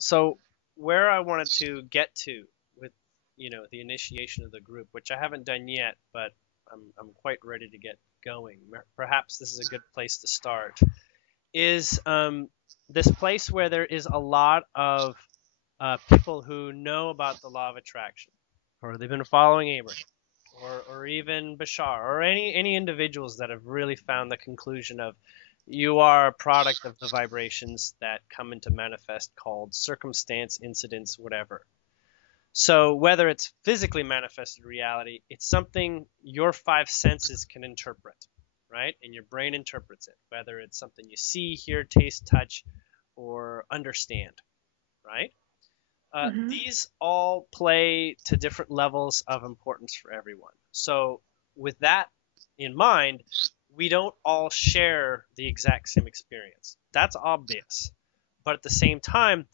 So where I wanted to get to with, the initiation of the group, which I haven't done yet, but I'm quite ready to get going. Perhaps this is a good place to start. Is this place where there is a lot of people who know about the law of attraction, or they've been following Abraham, or even Bashar, or any individuals that have really found the conclusion of you are a product of the vibrations that come into manifest called circumstance, incidents, whatever. So whether it's physically manifested reality, it's something your five senses can interpret, right? And your brain interprets it, whether it's something you see, hear, taste, touch, or understand, right? Hmm. These all play to different levels of importance for everyone. So, with that in mind, we don't all share the exact same experience. That's obvious. But at the same time,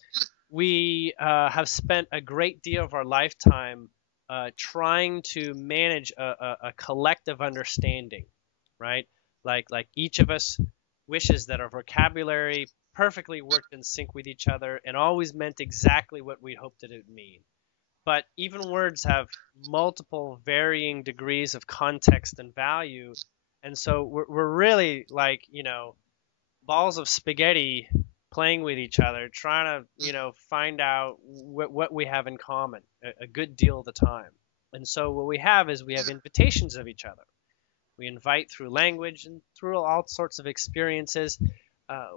we have spent a great deal of our lifetime trying to manage a collective understanding, right? Like each of us wishes that our vocabulary perfectly worked in sync with each other and always meant exactly what we hoped it would mean. But even words have multiple varying degrees of context and value, and so we're really like balls of spaghetti playing with each other, trying to find out what we have in common a good deal of the time. And so what we have is we have invitations of each other. We invite through language and through all sorts of experiences.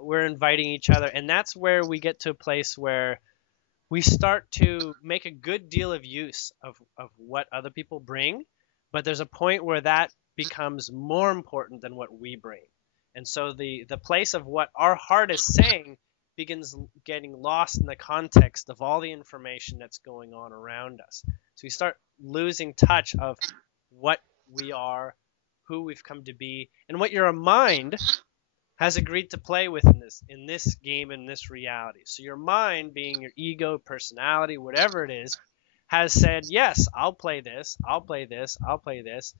We're inviting each other, and that's where we get to a place where we start to make a good deal of use of what other people bring, but there's a point where that becomes more important than what we bring. And so the place of what our heart is saying begins getting lost in the context of all the information that's going on around us. So we start losing touch of what we are, who we've come to be, and what your mind has agreed to play with in this game, in this reality. So your mind, being your ego, personality, whatever it is, has said, yes, I'll play this, I'll play this, I'll play this,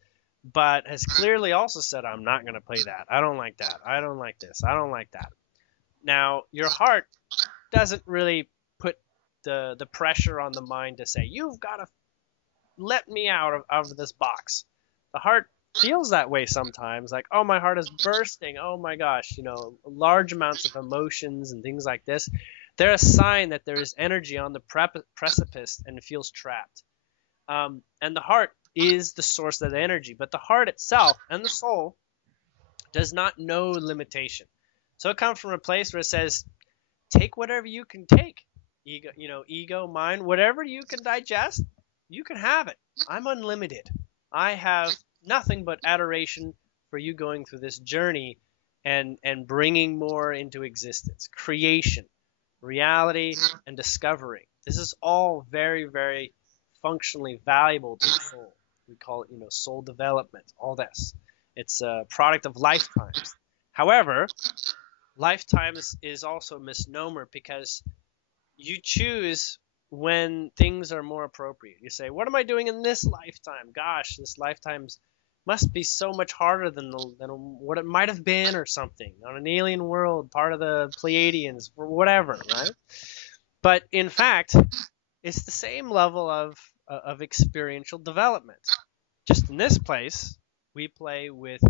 but has clearly also said, I'm not going to play that. I don't like that. I don't like this. I don't like that. Now, your heart doesn't really put the pressure on the mind to say, you've got to let me out of this box. The heart feels that way sometimes, like, oh, my heart is bursting. Oh my gosh, large amounts of emotions and things like this. They're a sign that there is energy on the precipice and it feels trapped. And the heart is the source of the energy, but the heart itself and the soul does not know limitation. So it comes from a place where it says, take whatever you can take. Ego, mind, whatever you can digest, you can have it. I'm unlimited. I have nothing but adoration for you going through this journey and bringing more into existence, creation, reality, and discovery. This is all very, very functionally valuable to the soul. We call it, soul development, all this. It's a product of lifetimes. However, lifetimes is also a misnomer because you choose when things are more appropriate. You say, what am I doing in this lifetime? Gosh, this lifetime's must be so much harder than what it might have been, or something, on an alien world, part of the Pleiadians, or whatever, right? But in fact, it's the same level of experiential development. Just in this place, we play with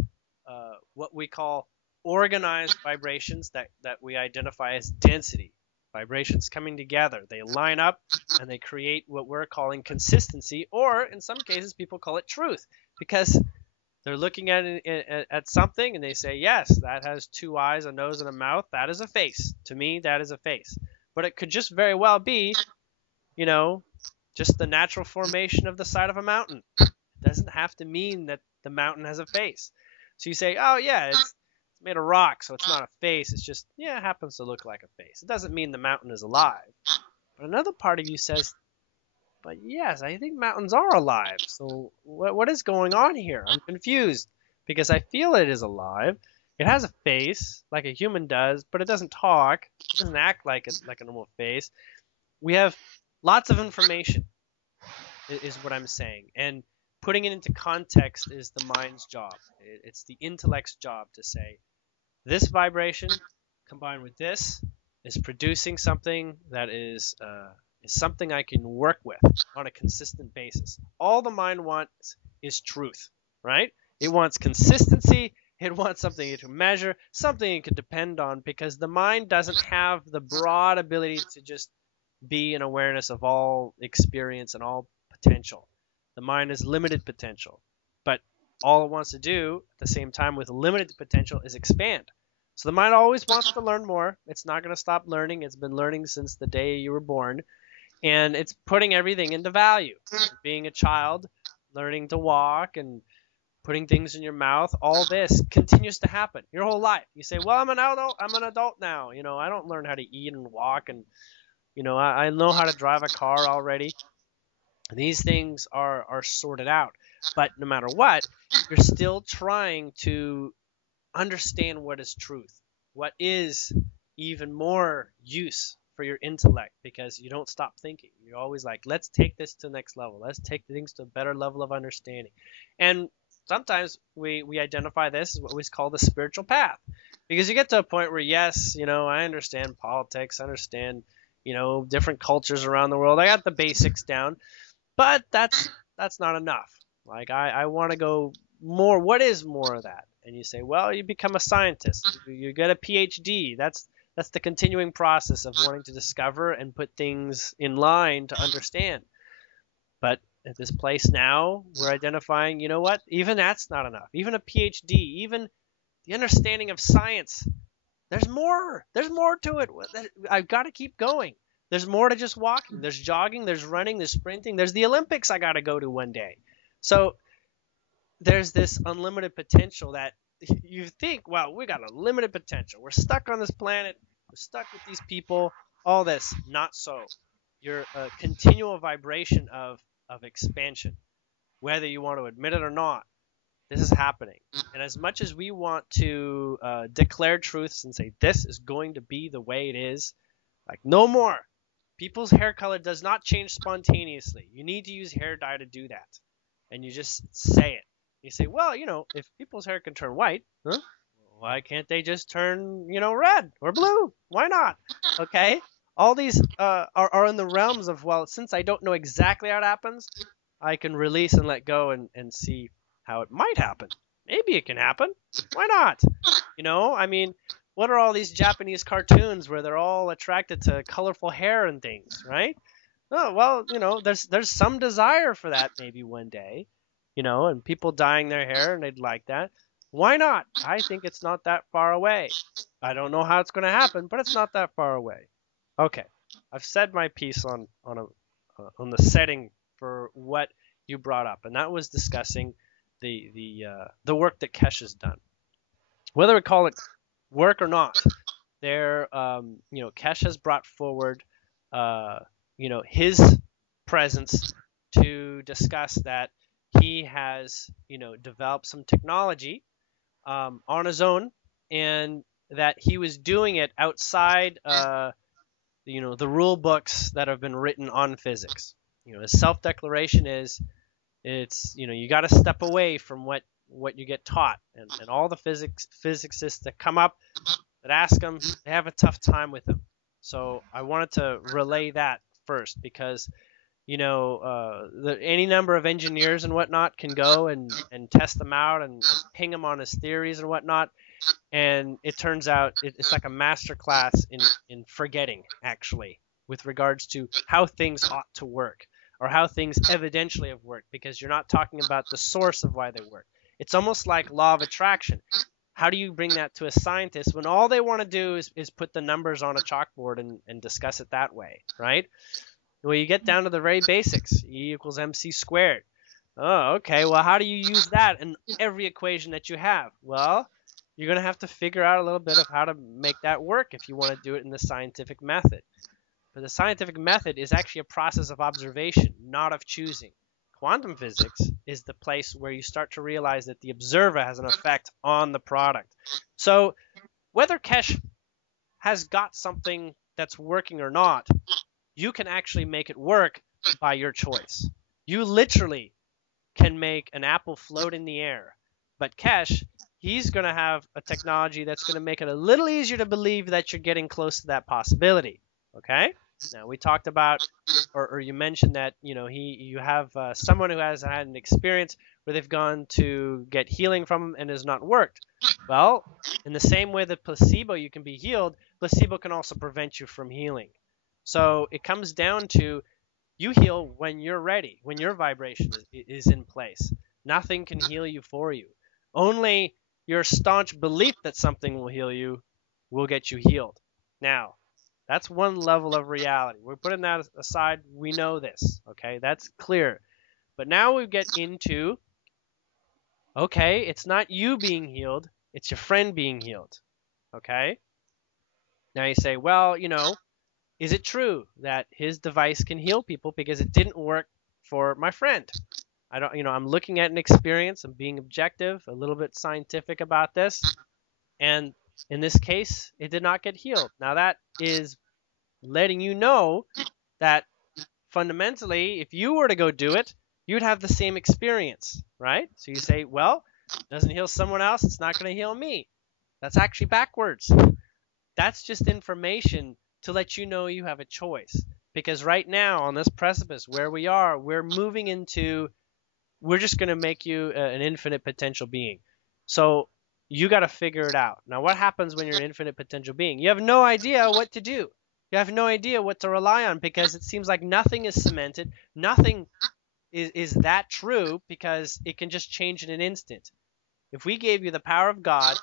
what we call organized vibrations that we identify as density. Vibrations coming together. They line up and they create what we're calling consistency, or in some cases, people call it truth, because they're looking at something and they say, yes, that has two eyes, a nose, and a mouth. That is a face. To me, that is a face. But it could just very well be, you know, just the natural formation of the side of a mountain. It doesn't have to mean that the mountain has a face. So you say, oh yeah, it's made of rock, so it's not a face. It's just, yeah, it happens to look like a face. It doesn't mean the mountain is alive. But another part of you says, but yes, I think mountains are alive. So what is going on here? I'm confused because I feel it is alive. It has a face like a human does, but it doesn't talk. It doesn't act like a normal face. We have lots of information, is what I'm saying. And putting it into context is the mind's job. It's the intellect's job to say, this vibration combined with this is producing something that is something I can work with on a consistent basis. All the mind wants is truth, right? It wants consistency. It wants something you can measure, something you can depend on, because the mind doesn't have the broad ability to just be an awareness of all experience and all potential. The mind is limited potential, but all it wants to do at the same time with limited potential is expand. So the mind always wants to learn more. It's not going to stop learning. It's been learning since the day you were born, and it's putting everything into value. Being a child, learning to walk and putting things in your mouth, all this continues to happen your whole life. You say, well, I'm an adult now. I don't learn how to eat and walk, and I know how to drive a car already. These things are sorted out. But no matter what, you're still trying to understand what is truth, what is even more use for your intellect, because you don't stop thinking. You're always like, let's take this to the next level. Let's take things to a better level of understanding. And sometimes we identify this as what we call the spiritual path, because you get to a point where, yes, I understand politics, I understand, different cultures around the world. I got the basics down, but that's not enough. Like I want to go more. What is more of that? And you say, well, you become a scientist. You get a PhD. That's the continuing process of wanting to discover and put things in line to understand. But at this place now, we're identifying, what? Even that's not enough. Even a PhD, even the understanding of science, there's more. There's more to it. I've got to keep going. There's more to just walking. There's jogging. There's running. There's sprinting. There's the Olympics I got to go to one day. So there's this unlimited potential that you think, well, we got a limited potential. We're stuck on this planet. We're stuck with these people. All this. Not so. You're a continual vibration of expansion, whether you want to admit it or not. This is happening. And as much as we want to declare truths and say this is going to be the way it is, like no more. People's hair color does not change spontaneously. You need to use hair dye to do that. And you just say it. You say, well, if people's hair can turn white, why can't they just turn, red or blue? Why not? Okay? All these are in the realms of, well, since I don't know exactly how it happens, I can release and let go and see how it might happen. Maybe it can happen. Why not? I mean, what are all these Japanese cartoons where they're all attracted to colorful hair and things, right? Oh, well, there's some desire for that maybe one day, and people dyeing their hair and they'd like that. Why not? I think it's not that far away. I don't know how it's going to happen, but it's not that far away. Okay, I've said my piece on the setting for what you brought up, and that was discussing the work that Keshe has done. Whether we call it work or not, Keshe has brought forward his presence to discuss that he has developed some technology on his own, and that he was doing it outside the rule books that have been written on physics. His self-declaration is, it's you got to step away from what you get taught, and all the physicists that come up that ask him, they have a tough time with him. So I wanted to relay that first, because any number of engineers and whatnot can go and test them out and ping him on his theories and whatnot, and it turns out it's like a master class in forgetting, actually, with regards to how things ought to work, or how things evidentially have worked, because you're not talking about the source of why they work. It's almost like law of attraction. How do you bring that to a scientist when all they want to do is put the numbers on a chalkboard and discuss it that way, right? Well, you get down to the very basics. E equals mc squared. Oh, okay. Well, how do you use that in every equation that you have? Well, you're going to have to figure out a little bit of how to make that work if you want to do it in the scientific method. But the scientific method is actually a process of observation, not of choosing. Quantum physics is the place where you start to realize that the observer has an effect on the product. So whether Keshe has got something that's working or not, you can actually make it work by your choice. You literally can make an apple float in the air. But Keshe he's going to have a technology that's going to make it a little easier to believe that you're getting close to that possibility. Okay? Now, we talked about, or you mentioned that, you have someone who has had an experience where they've gone to get healing from him and has not worked. Well, in the same way that placebo, you can be healed, placebo can also prevent you from healing. So it comes down to you heal when you're ready, when your vibration is in place. Nothing can heal you for you. Only your staunch belief that something will heal you will get you healed. Now, that's one level of reality. We're putting that aside. We know this, okay? That's clear. But now we get into, okay, it's not you being healed, it's your friend being healed, okay? Now you say, well, is it true that his device can heal people because it didn't work for my friend? I'm looking at an experience, I'm being objective, a little bit scientific about this, and in this case, it did not get healed. Now that is letting you know that fundamentally, if you were to go do it, you'd have the same experience, right? So you say, well, it doesn't heal someone else, it's not going to heal me. That's actually backwards. That's just information to let you know you have a choice. Because right now, on this precipice where we are, we're moving into, we're just going to make you an infinite potential being. So you got to figure it out. Now, what happens when you're an infinite potential being? You have no idea what to do. You have no idea what to rely on because it seems like nothing is cemented. Nothing is that true because it can just change in an instant. If we gave you the power of God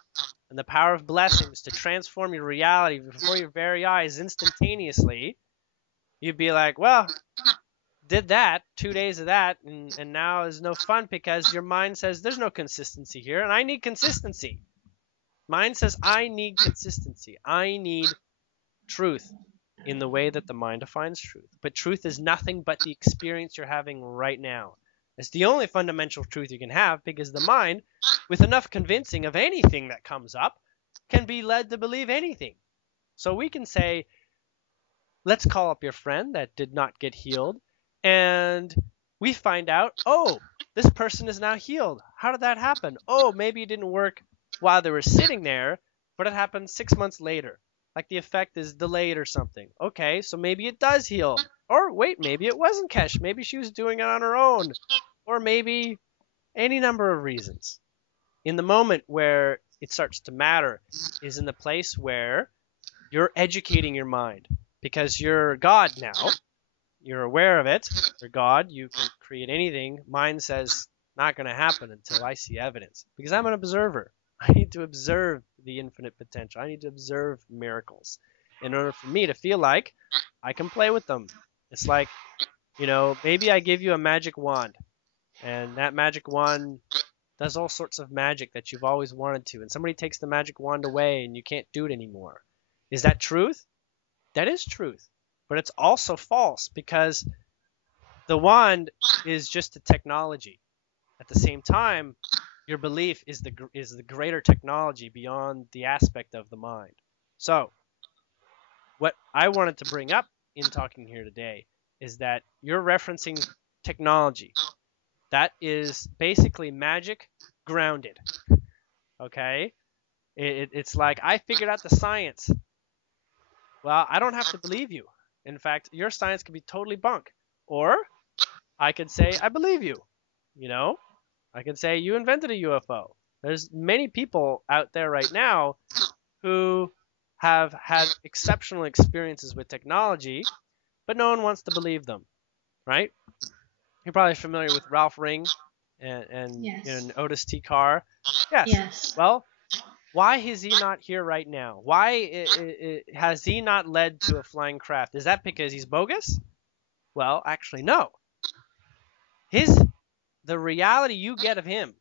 and the power of blessings to transform your reality before your very eyes instantaneously, you'd be like, well, did that, 2 days of that, and now is no fun because your mind says there's no consistency here, and I need consistency. Mind says I need consistency. I need truth in the way that the mind defines truth. But truth is nothing but the experience you're having right now. It's the only fundamental truth you can have because the mind, with enough convincing of anything that comes up, can be led to believe anything. So we can say, let's call up your friend that did not get healed, and we find out, oh, this person is now healed. How did that happen? Oh, maybe it didn't work while they were sitting there, but it happened 6 months later. Like the effect is delayed or something. Okay, so maybe it does heal. Or wait, maybe it wasn't Keshe. Maybe she was doing it on her own. Or maybe any number of reasons. In the moment where it starts to matter is in the place where you're educating your mind. Because you're God now. You're aware of it. You're God. You can create anything. Mind says, not going to happen until I see evidence. Because I'm an observer. I need to observe the infinite potential. I need to observe miracles in order for me to feel like I can play with them. It's like, maybe I give you a magic wand, and that magic wand does all sorts of magic that you've always wanted to, and somebody takes the magic wand away and you can't do it anymore. Is that truth? That is truth. But it's also false because the wand is just a technology. At the same time, your belief is the greater technology beyond the aspect of the mind. So, what I wanted to bring up in talking here today is that you're referencing technology. That is basically magic grounded. Okay? It's like, I figured out the science. Well, I don't have to believe you. In fact, your science could be totally bunk. Or I could say, I believe you. I can say you invented a UFO. There's many people out there right now who have had exceptional experiences with technology, but no one wants to believe them, right? You're probably familiar with Ralph Ring and Yes. Otis T. Carr. Yes. Yes. Well, why is he not here right now? Why has he not led to a flying craft? Is that because he's bogus? Well, actually, no. The reality you get of him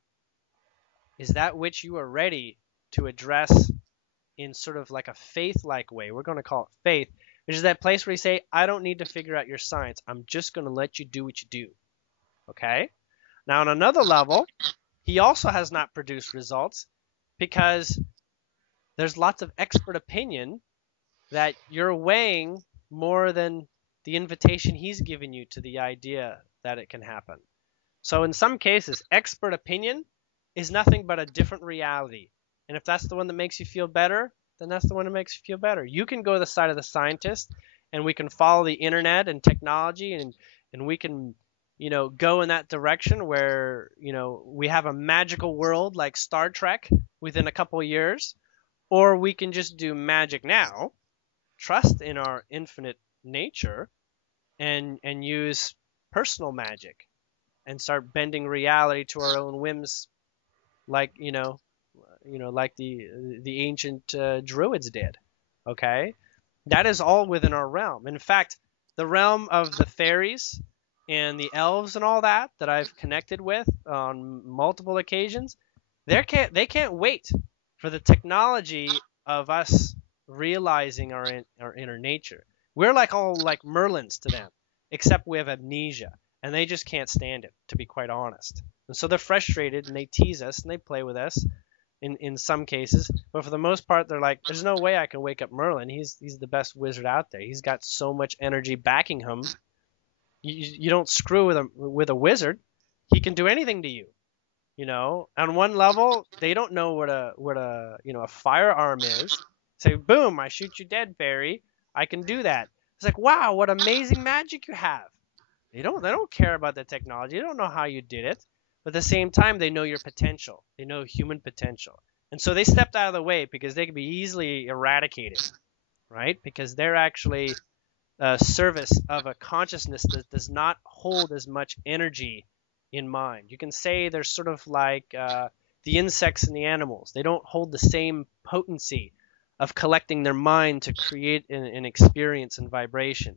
is that which you are ready to address in sort of like a faith-like way. We're going to call it faith, which is that place where you say, I don't need to figure out your science. I'm just going to let you do what you do. Okay? Now, on another level, he also has not produced results because there's lots of expert opinion that you're weighing more than the invitation he's given you to the idea that it can happen. So in some cases, expert opinion is nothing but a different reality. And if that's the one that makes you feel better, then that's the one that makes you feel better. You can go to the side of the scientist, and we can follow the internet and technology, and we can, go in that direction where, we have a magical world like Star Trek within a couple of years, or we can just do magic now, trust in our infinite nature, and use personal magic and start bending reality to our own whims, like like the ancient druids did. Okay, that is all within our realm. In fact, the realm of the fairies and the elves and all that I've connected with on multiple occasions, they can't wait for the technology of us realizing our inner nature. We're like all like Merlins to them, except we have amnesia, and they just can't stand it, to be quite honest. And so they're frustrated, and they tease us, and they play with us in some cases. But for the most part, they're like, there's no way I can wake up Merlin. He's the best wizard out there. He's got so much energy backing him. You don't screw with a wizard. He can do anything to you. On one level, they don't know what a firearm is. Say, boom, I shoot you dead, fairy. I can do that. It's like, wow, what amazing magic you have. They don't care about the technology. They don't know how you did it. But at the same time, they know your potential. They know human potential. And so they stepped out of the way because they can be easily eradicated, right? Because they're actually a service of a consciousness that does not hold as much energy in mind. You can say they're sort of like the insects and the animals. They don't hold the same potency of collecting their mind to create an experience and vibration.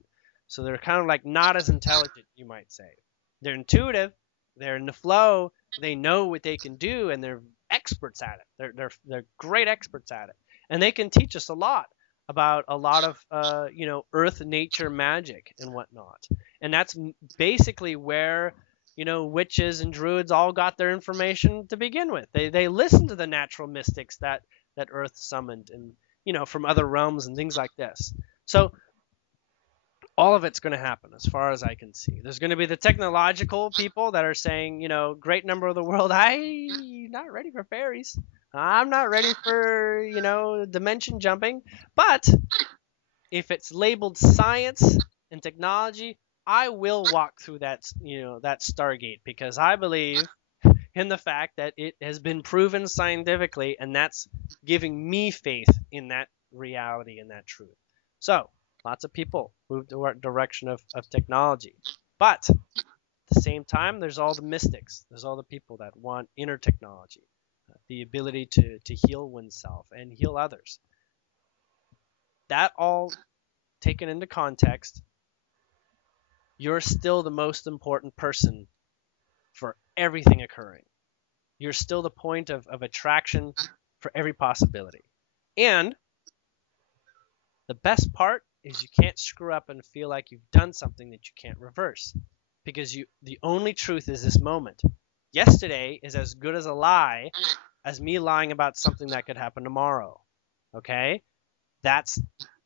So they're kind of like not as intelligent, you might say. They're intuitive. They're in the flow. They know what they can do, and they're experts at it. They're great experts at it, and they can teach us a lot about a lot of earth nature magic and whatnot. And that's basically where witches and druids all got their information to begin with. They listened to the natural mystics that Earth summoned, and from other realms and things like this. So all of it's going to happen as far as I can see. There's going to be the technological people that are saying, great number of the world, I'm not ready for fairies. I'm not ready for, dimension jumping. But if it's labeled science and technology, I will walk through that Stargate, because I believe in the fact that it has been proven scientifically, and that's giving me faith in that reality and that truth. So lots of people move the direction of technology. But at the same time, there's all the mystics. There's all the people that want inner technology, the ability to heal oneself and heal others. That all taken into context, you're still the most important person for everything occurring. You're still the point of attraction for every possibility. And the best part is you can't screw up and feel like you've done something that you can't reverse, because the only truth is this moment. Yesterday is as good as a lie as me lying about something that could happen tomorrow. Okay? That's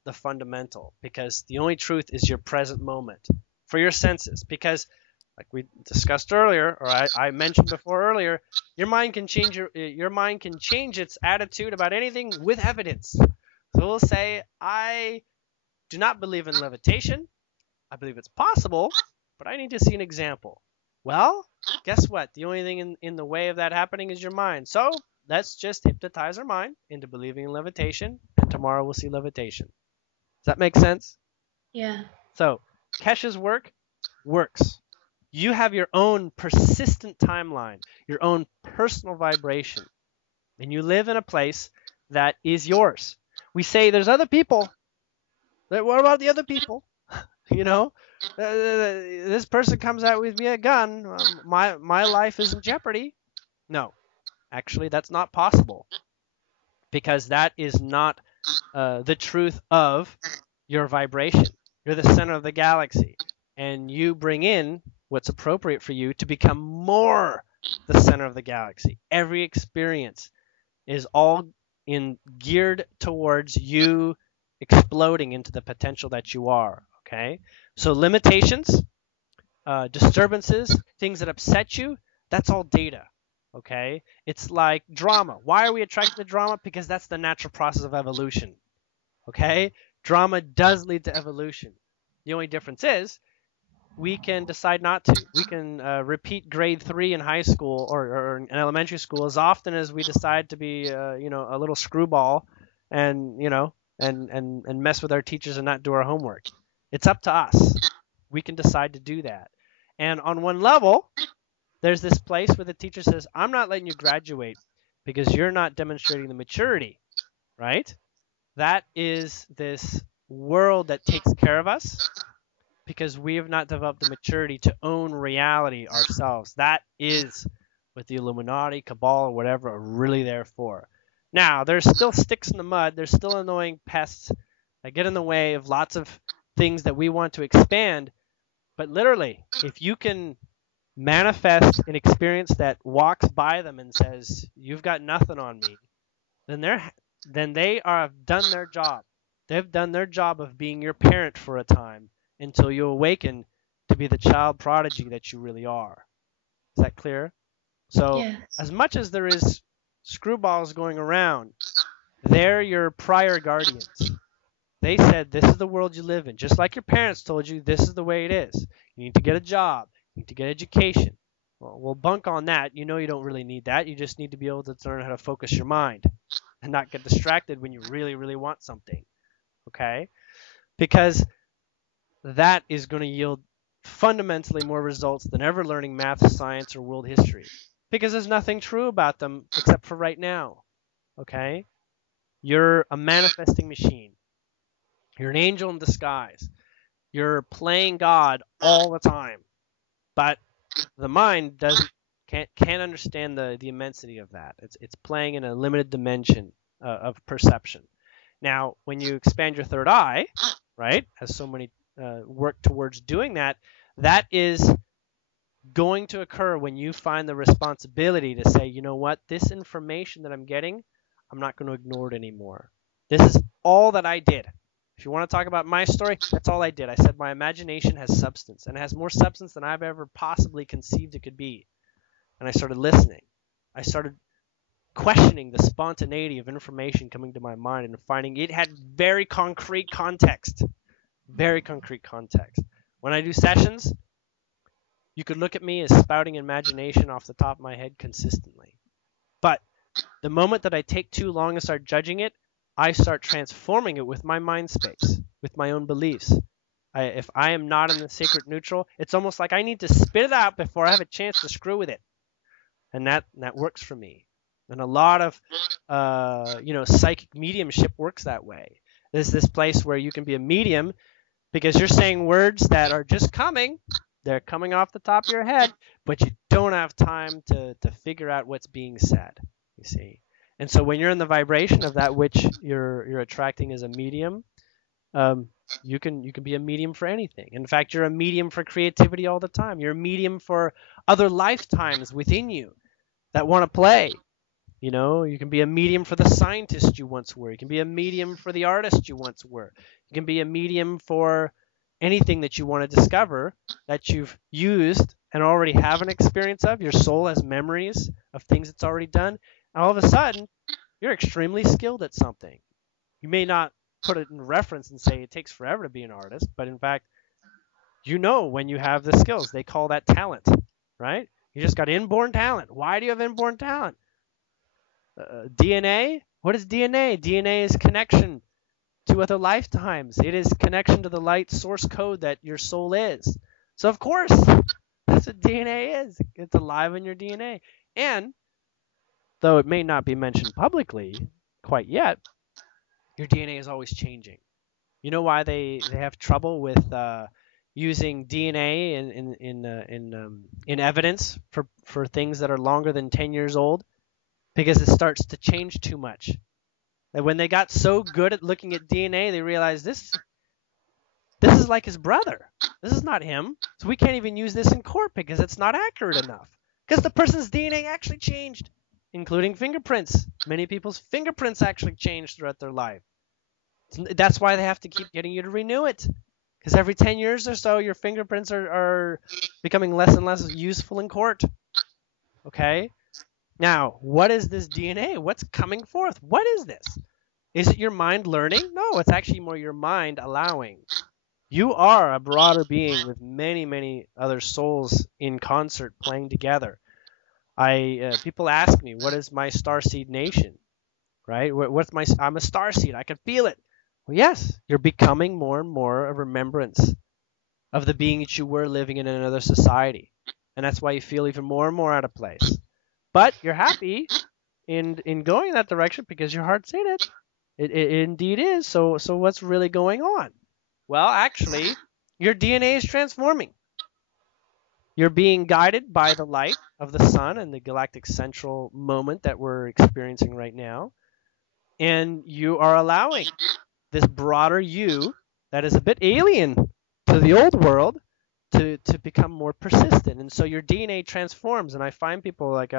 the fundamental, because the only truth is your present moment for your senses. Because like we discussed earlier, or I mentioned before earlier, your mind can change its attitude about anything with evidence. So we'll say, I do not believe in levitation. I believe it's possible, but I need to see an example. Well, guess what? The only thing in the way of that happening is your mind. So let's just hypnotize our mind into believing in levitation, and tomorrow we'll see levitation. Does that make sense? Yeah. So Keshe's work works. You have your own persistent timeline, your own personal vibration, and you live in a place that is yours. We say there's other people. What about the other people? This person comes out with me a gun. My life is in jeopardy. No, actually, that's not possible, because that is not the truth of your vibration. You're the center of the galaxy, and you bring in what's appropriate for you to become more the center of the galaxy. Every experience is all geared towards you exploding into the potential that you are. Okay, so limitations, disturbances, things that upset you, that's all data. Okay? It's like drama. Why are we attracted to drama? Because that's the natural process of evolution. Okay? Drama does lead to evolution. The only difference is we can decide not to. We can repeat grade 3 in high school or in elementary school as often as we decide to be, a little screwball and, and mess with our teachers and not do our homework. It's up to us. We can decide to do that. And on one level, there's this place where the teacher says, I'm not letting you graduate because you're not demonstrating the maturity, right? That is this world that takes care of us because we have not developed the maturity to own reality ourselves. That is what the Illuminati, Cabal, or whatever are really there for. Now, there's still sticks in the mud. There's still annoying pests that get in the way of lots of things that we want to expand. But literally, if you can manifest an experience that walks by them and says, you've got nothing on me, then they have done their job. They've done their job of being your parent for a time until you awaken to be the child prodigy that you really are. Is that clear? So Yes. as much as there is screwballs going around, they're your prior guardians. They said, this is the world you live in. Just like your parents told you, this is the way it is. You need to get a job. You need to get education. Well, we'll bunk on that. You know you don't really need that. You just need to be able to learn how to focus your mind and not get distracted when you really, really want something. Okay? Because that is going to yield fundamentally more results than ever learning math, science, or world history. Because there's nothing true about them except for right now. Okay? You're a manifesting machine. You're an angel in disguise. You're playing God all the time. But the mind can't understand the immensity of that. It's playing in a limited dimension of perception. Now, when you expand your third eye, right, as so many work towards doing that, that is going to occur when you find the responsibility to say, you know what, this information that I'm getting, I'm not going to ignore it anymore. This is all that I did. If you want to talk about my story, that's all I did. I said my imagination has substance, and it has more substance than I've ever possibly conceived it could be. And I started listening. I started questioning the spontaneity of information coming to my mind and finding it had very concrete context. Very concrete context. When I do sessions, you could look at me as spouting imagination off the top of my head consistently. But the moment that I take too long and start judging it, I start transforming it with my mind space, with my own beliefs. If I am not in the sacred neutral, it's almost like I need to spit it out before I have a chance to screw with it. And that works for me. And a lot of psychic mediumship works that way. There's this place where you can be a medium because you're saying words that are just coming. They're coming off the top of your head, but you don't have time to figure out what's being said, you see. And so when you're in the vibration of that which you're attracting as a medium, you can be a medium for anything. In fact, you're a medium for creativity all the time. You're a medium for other lifetimes within you that want to play. You know, you can be a medium for the scientist you once were. You can be a medium for the artist you once were. You can be a medium for anything that you want to discover that you've used and already have an experience of. Your soul has memories of things it's already done. And all of a sudden, you're extremely skilled at something. You may not put it in reference and say it takes forever to be an artist, but in fact, you know when you have the skills. They call that talent, right? You just got inborn talent. Why do you have inborn talent? DNA? What is DNA? DNA is connection to other lifetimes. It is connection to the light source code that your soul is. So of course, that's what DNA is. It's alive in your DNA. And though it may not be mentioned publicly quite yet, your DNA is always changing. You know why they have trouble with using DNA in evidence for things that are longer than 10 years old? Because it starts to change too much. And when they got so good at looking at DNA, they realized this is like his brother. This is not him. So we can't even use this in court because it's not accurate enough. Because the person's DNA actually changed, including fingerprints. Many people's fingerprints actually changed throughout their life. That's why they have to keep getting you to renew it. Because every 10 years or so, your fingerprints are becoming less and less useful in court. Okay? Now, what is this DNA? What's coming forth? What is this? Is it your mind learning? No, it's actually more your mind allowing. You are a broader being with many, many other souls in concert playing together. People ask me, what is my starseed nation? Right? I'm a starseed. I can feel it. Well, yes, you're becoming more and more a remembrance of the being that you were living in another society. And that's why you feel even more and more out of place. But you're happy in going in that direction because your heart's in it. It indeed is. So what's really going on? Well, actually, your DNA is transforming. You're being guided by the light of the sun and the galactic central moment that we're experiencing right now. And you are allowing this broader you that is a bit alien to the old world to become more persistent. And so your DNA transforms. And I find people like,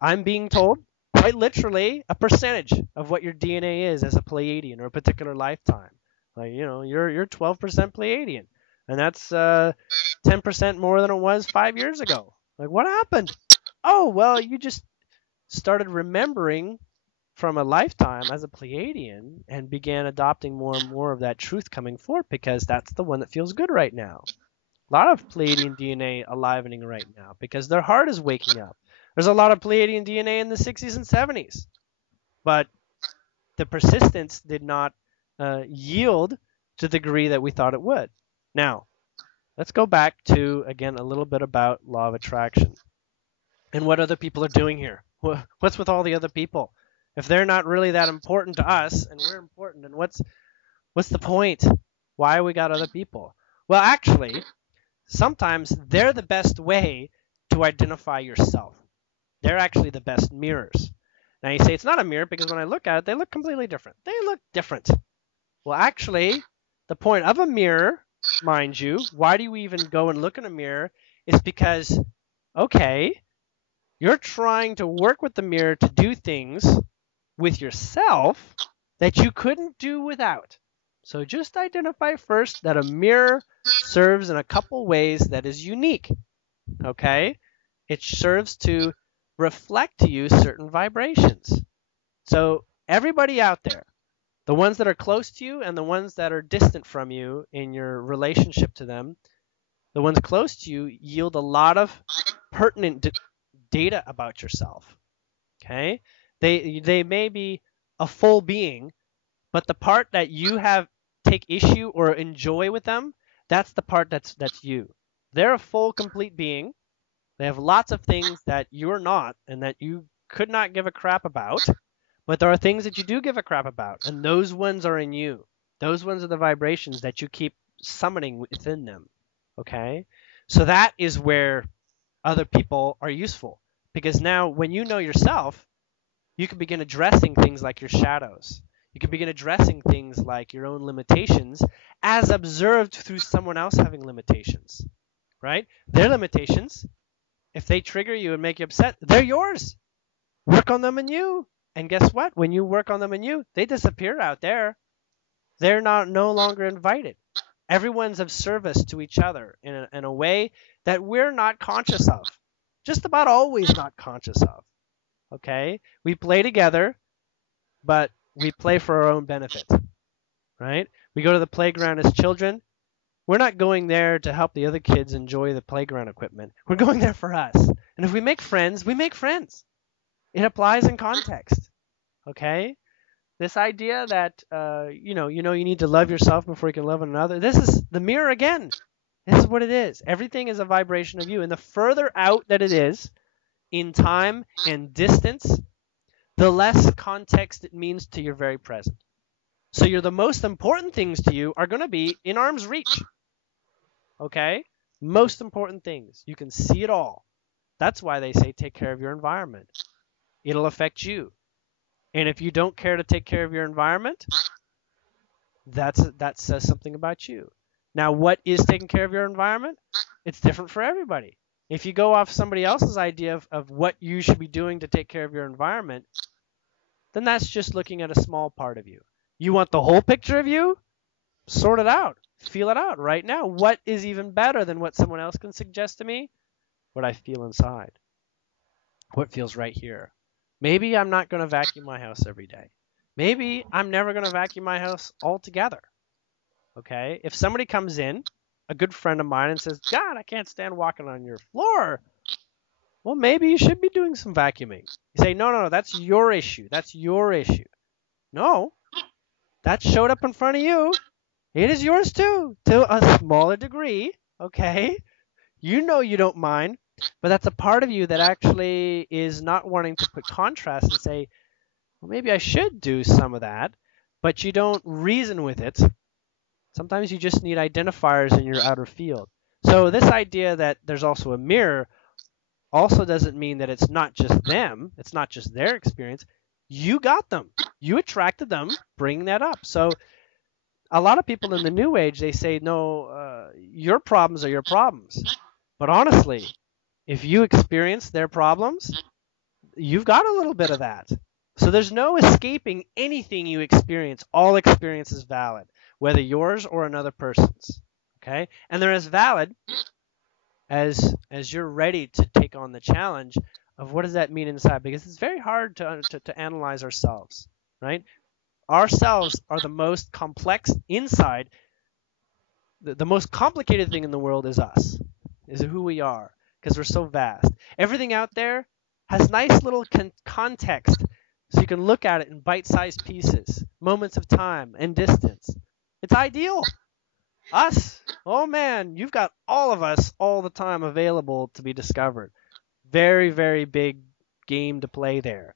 I'm being told quite literally a percentage of what your DNA is as a Pleiadian or a particular lifetime. Like, you're 12% Pleiadian, and that's 10% more than it was 5 years ago. Like, what happened? Oh, well, you just started remembering from a lifetime as a Pleiadian and began adopting more and more of that truth coming forth because that's the one that feels good right now. A lot of Pleiadian DNA alivening right now because their heart is waking up. There's a lot of Pleiadian DNA in the 60s and 70s, but the persistence did not yield to the degree that we thought it would. Now, let's go back to, again, a little bit about law of attraction and what other people are doing here. What's with all the other people? If they're not really that important to us and we're important, then what's the point? Why we got other people? Well, actually, sometimes they're the best way to identify yourself. They're actually the best mirrors. Now you say it's not a mirror because when I look at it, they look completely different. They look different. Well, actually, the point of a mirror, mind you, why do you even go and look in a mirror, is because, okay, you're trying to work with the mirror to do things with yourself that you couldn't do without. So just identify first that a mirror serves in a couple ways that is unique, okay? It serves to reflect to you certain vibrations. So everybody out there, the ones that are close to you and the ones that are distant from you in your relationship to them, the ones close to you yield a lot of pertinent data about yourself, okay? They may be a full being, but the part that you take issue or enjoy with them, that's the part that's you. They're a full, complete being. They have lots of things that you're not and that you could not give a crap about, but there are things that you do give a crap about, and those ones are in you. Those ones are the vibrations that you keep summoning within them, okay? So that is where other people are useful, because now when you know yourself, you can begin addressing things like your shadows. You can begin addressing things like your own limitations as observed through someone else having limitations, right? Their limitations, if they trigger you and make you upset, they're yours. Work on them in you. And guess what? When you work on them in you, they disappear out there. They're no longer invited. Everyone's of service to each other in a way that we're not conscious of. Just about always not conscious of. Okay? We play together, but we play for our own benefit. Right? We go to the playground as children. We're not going there to help the other kids enjoy the playground equipment. We're going there for us. And if we make friends, we make friends. It applies in context. Okay? This idea that you need to love yourself before you can love another. This is the mirror again. This is what it is. Everything is a vibration of you. And the further out that it is in time and distance, the less context it means to your very present. So the most important things to you are going to be in arm's reach. Okay? Most important things. You can see it all. That's why they say take care of your environment. It'll affect you. And if you don't care to take care of your environment, that says something about you. Now, what is taking care of your environment? It's different for everybody. If you go off somebody else's idea of what you should be doing to take care of your environment, then that's just looking at a small part of you. You want the whole picture of you? Sort it out. Feel it out right now. What is even better than what someone else can suggest to me? What I feel inside. what feels right here. Maybe I'm not going to vacuum my house every day. Maybe I'm never going to vacuum my house altogether. Okay? If somebody comes in, a good friend of mine, and says, God, I can't stand walking on your floor. Well, maybe you should be doing some vacuuming. You say, no, no, no, that's your issue. That's your issue. No, that showed up in front of you. It is yours too, to a smaller degree. Okay? You know you don't mind, but that's a part of you that actually is not wanting to put contrast and say, well, maybe I should do some of that, but you don't reason with it. Sometimes you just need identifiers in your outer field. So this idea that there's also a mirror also doesn't mean that it's not just them, it's not just their experience. You got them. You attracted them, bring that up. So a lot of people in the new age, they say, no, your problems are your problems. But honestly, if you experience their problems, you've got a little bit of that. So there's no escaping anything you experience. All experience is valid, whether yours or another person's. Okay? And they're as valid as you're ready to take on the challenge of what does that mean inside, because it's very hard to analyze ourselves, right? Ourselves are the most complex inside. The most complicated thing in the world is us, is who we are, because we're so vast. Everything out there has nice little context, so you can look at it in bite-sized pieces, moments of time and distance. It's ideal. Us, oh man, you've got all of us all the time available to be discovered. Very, very big game to play there.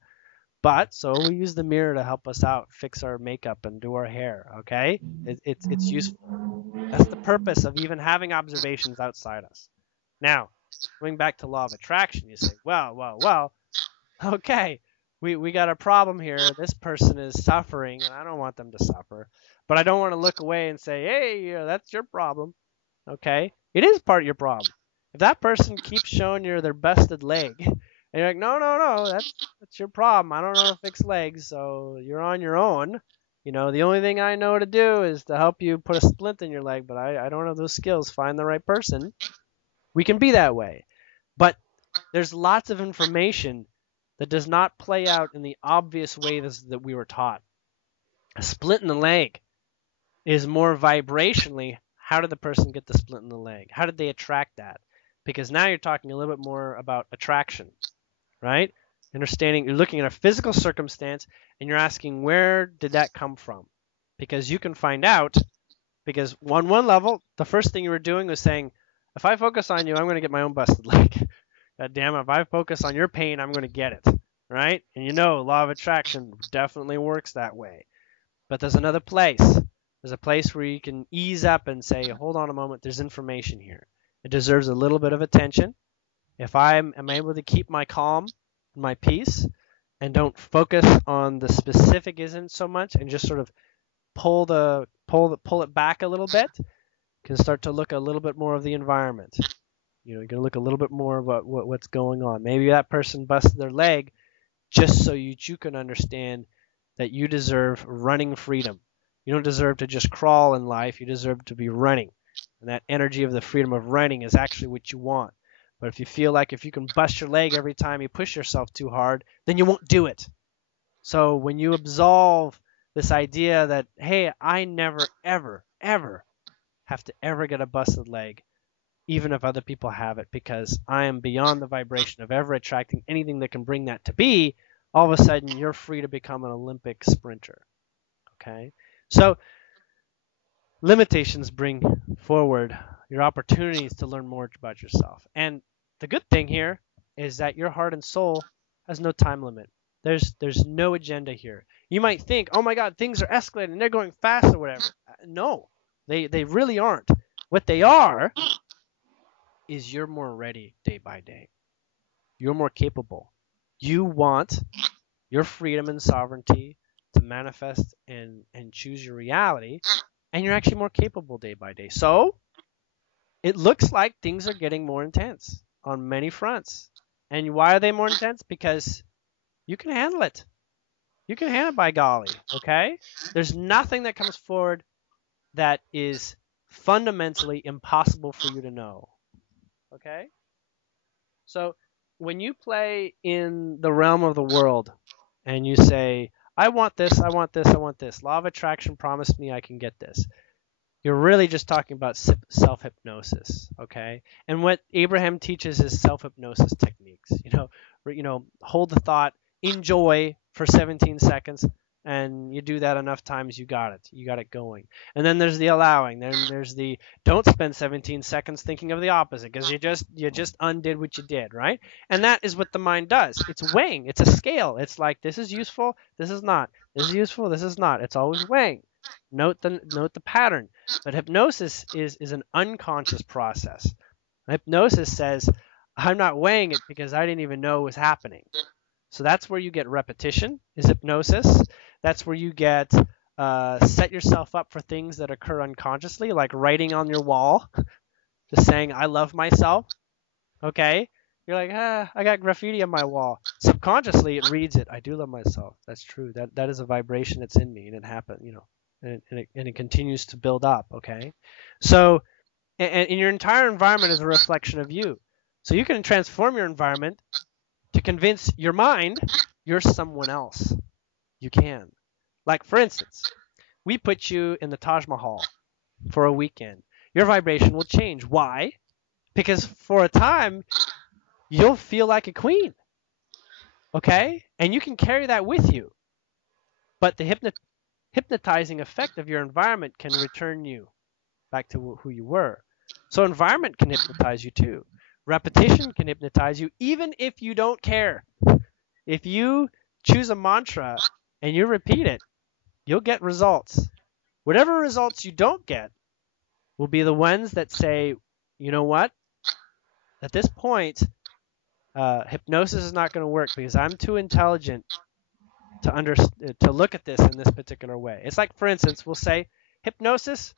But so we use the mirror to help us out, fix our makeup and do our hair. Okay, it's useful. That's the purpose of even having observations outside us. Now, going back to law of attraction, you say, well, okay, we got a problem here. This person is suffering, and I don't want them to suffer. But I don't want to look away and say, hey, that's your problem. Okay, it is part of your problem. If that person keeps showing you their busted leg, and you're like, no, that's your problem. I don't know how to fix legs, so you're on your own. The only thing I know to do is to help you put a splint in your leg, but I don't have those skills. Find the right person. We can be that way. But there's lots of information that does not play out in the obvious way that we were taught. A splint in the leg is more vibrationally, how did the person get the splint in the leg? How did they attract that? Because now you're talking a little bit more about attraction, right? Understanding, you're looking at a physical circumstance and you're asking, where did that come from? Because you can find out, because on one level, the first thing you were doing was saying, if I focus on you, I'm going to get my own busted leg. God damn it, if I focus on your pain, I'm going to get it, right? And law of attraction definitely works that way. But there's another place. There's a place where you can ease up and say, hold on a moment, there's information here. It deserves a little bit of attention. If I am able to keep my calm, my peace, and don't focus on the specific isn't so much, and just sort of pull it back a little bit, can start to look a little bit more of the environment. You're going to look a little bit more about what's going on. Maybe that person busted their leg just so you can understand that you deserve running freedom. You don't deserve to just crawl in life. You deserve to be running. And that energy of the freedom of running is actually what you want. But if you feel like if you can bust your leg every time you push yourself too hard, then you won't do it. So when you absolve this idea that, hey, I never, ever, ever have to ever get a busted leg, even if other people have it, because I am beyond the vibration of ever attracting anything that can bring that to be, all of a sudden you're free to become an Olympic sprinter. Okay? So limitations bring forward your opportunities to learn more about yourself. And the good thing here is that your heart and soul has no time limit. There's no agenda here. You might think, oh my God, things are escalating, they're going fast or whatever. No, they really aren't. What they are is you're more ready day by day. You're more capable. You want your freedom and sovereignty to manifest and choose your reality, and you're actually more capable day by day. So it looks like things are getting more intense on many fronts. And why are they more intense? Because you can handle it. You can handle it, by golly, okay? There's nothing that comes forward that is fundamentally impossible for you to know, okay? So when you play in the realm of the world and you say, I want this, I want this, I want this. Law of attraction promised me I can get this. You're really just talking about self-hypnosis, okay? And what Abraham teaches is self-hypnosis techniques. Hold the thought, enjoy for 17 seconds, and you do that enough times, you got it. You got it going. And then there's the allowing. Then there's the don't spend 17 seconds thinking of the opposite because you just undid what you did, right? And that is what the mind does. It's weighing. It's a scale. It's like this is useful, this is not. This is useful, this is not. It's always weighing. Note the pattern. But hypnosis is an unconscious process. Hypnosis says, I'm not weighing it because I didn't even know it was happening. So that's where you get repetition, is hypnosis. That's where you get set yourself up for things that occur unconsciously, like writing on your wall, just saying, I love myself. Okay? You're like, I got graffiti on my wall. Subconsciously, it reads it. I do love myself. That's true. That is a vibration that's in me, and it happened, and it continues to build up, okay? So, and your entire environment is a reflection of you. So you can transform your environment to convince your mind you're someone else. You can. Like, for instance, we put you in the Taj Mahal for a weekend. Your vibration will change. Why? Because for a time, you'll feel like a queen, okay? And you can carry that with you. But the hypnotizing effect of your environment can return you back to who you were. So environment can hypnotize you too. Repetition can hypnotize you even if you don't care. If you choose a mantra and you repeat it, you'll get results. Whatever results you don't get will be the ones that say, you know what? At this point, hypnosis is not going to work because I'm too intelligent to look at this in this particular way. It's like, for instance, we'll say, hypnosis,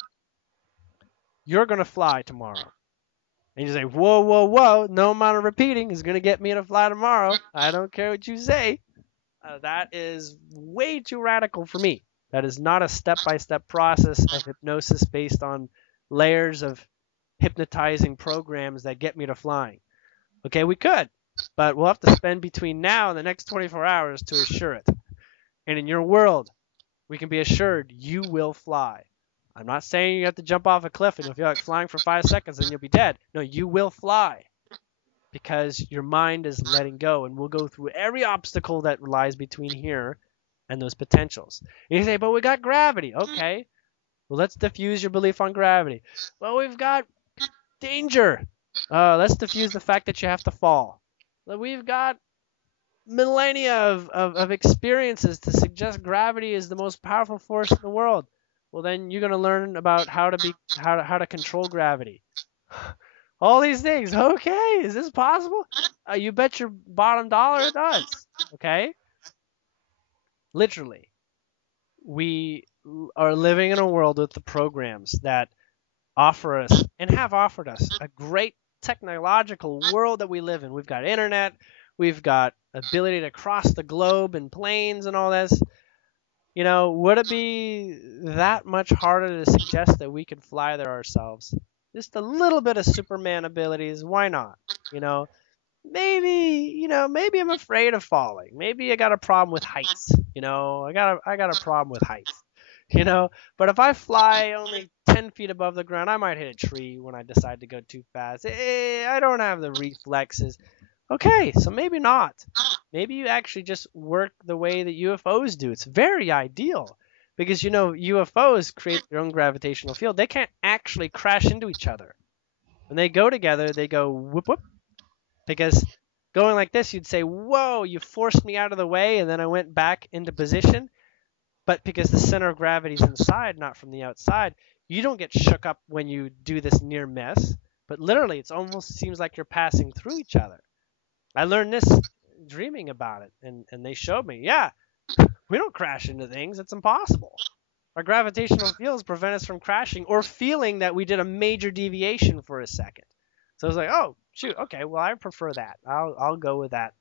you're going to fly tomorrow. And you say, whoa, whoa, whoa, no amount of repeating is going to get me to fly tomorrow. I don't care what you say. That is way too radical for me. That is not a step-by-step process of hypnosis based on layers of hypnotizing programs that get me to flying. Okay, we could, but we'll have to spend between now and the next 24 hours to assure it. And in your world, we can be assured you will fly. I'm not saying you have to jump off a cliff and you'll feel like flying for 5 seconds and you'll be dead. No, you will fly because your mind is letting go, and we'll go through every obstacle that lies between here and those potentials. And you say, but we got gravity. Okay, well, let's diffuse your belief on gravity. Well, we've got danger. Let's diffuse the fact that you have to fall. We've got millennia of experiences to suggest gravity is the most powerful force in the world. Well, then you're going to learn about how to control gravity. All these things. Okay, is this possible? You bet your bottom dollar it does. Okay? Literally. We are living in a world with the programs that offer us and have offered us a great technological world that we live in. We've got internet. We've got ability to cross the globe in planes and all this. Would it be that much harder to suggest that we could fly there ourselves? Just a little bit of Superman abilities. Why not? Maybe I'm afraid of falling. Maybe I got a problem with heights. I got a problem with heights. But if I fly only 10 feet above the ground, I might hit a tree when I decide to go too fast. I don't have the reflexes. Okay, so maybe not. Maybe you actually just work the way that UFOs do. It's very ideal because, UFOs create their own gravitational field. They can't actually crash into each other. When they go together, they go whoop, whoop. Because going like this, you'd say, whoa, you forced me out of the way, and then I went back into position. But because the center of gravity is inside, not from the outside, you don't get shook up when you do this near miss. But literally, it almost seems like you're passing through each other. I learned this dreaming about it, and they showed me, yeah, we don't crash into things. It's impossible. Our gravitational fields prevent us from crashing or feeling that we did a major deviation for a second. So I was like, oh, shoot, okay, well, I prefer that. I'll go with that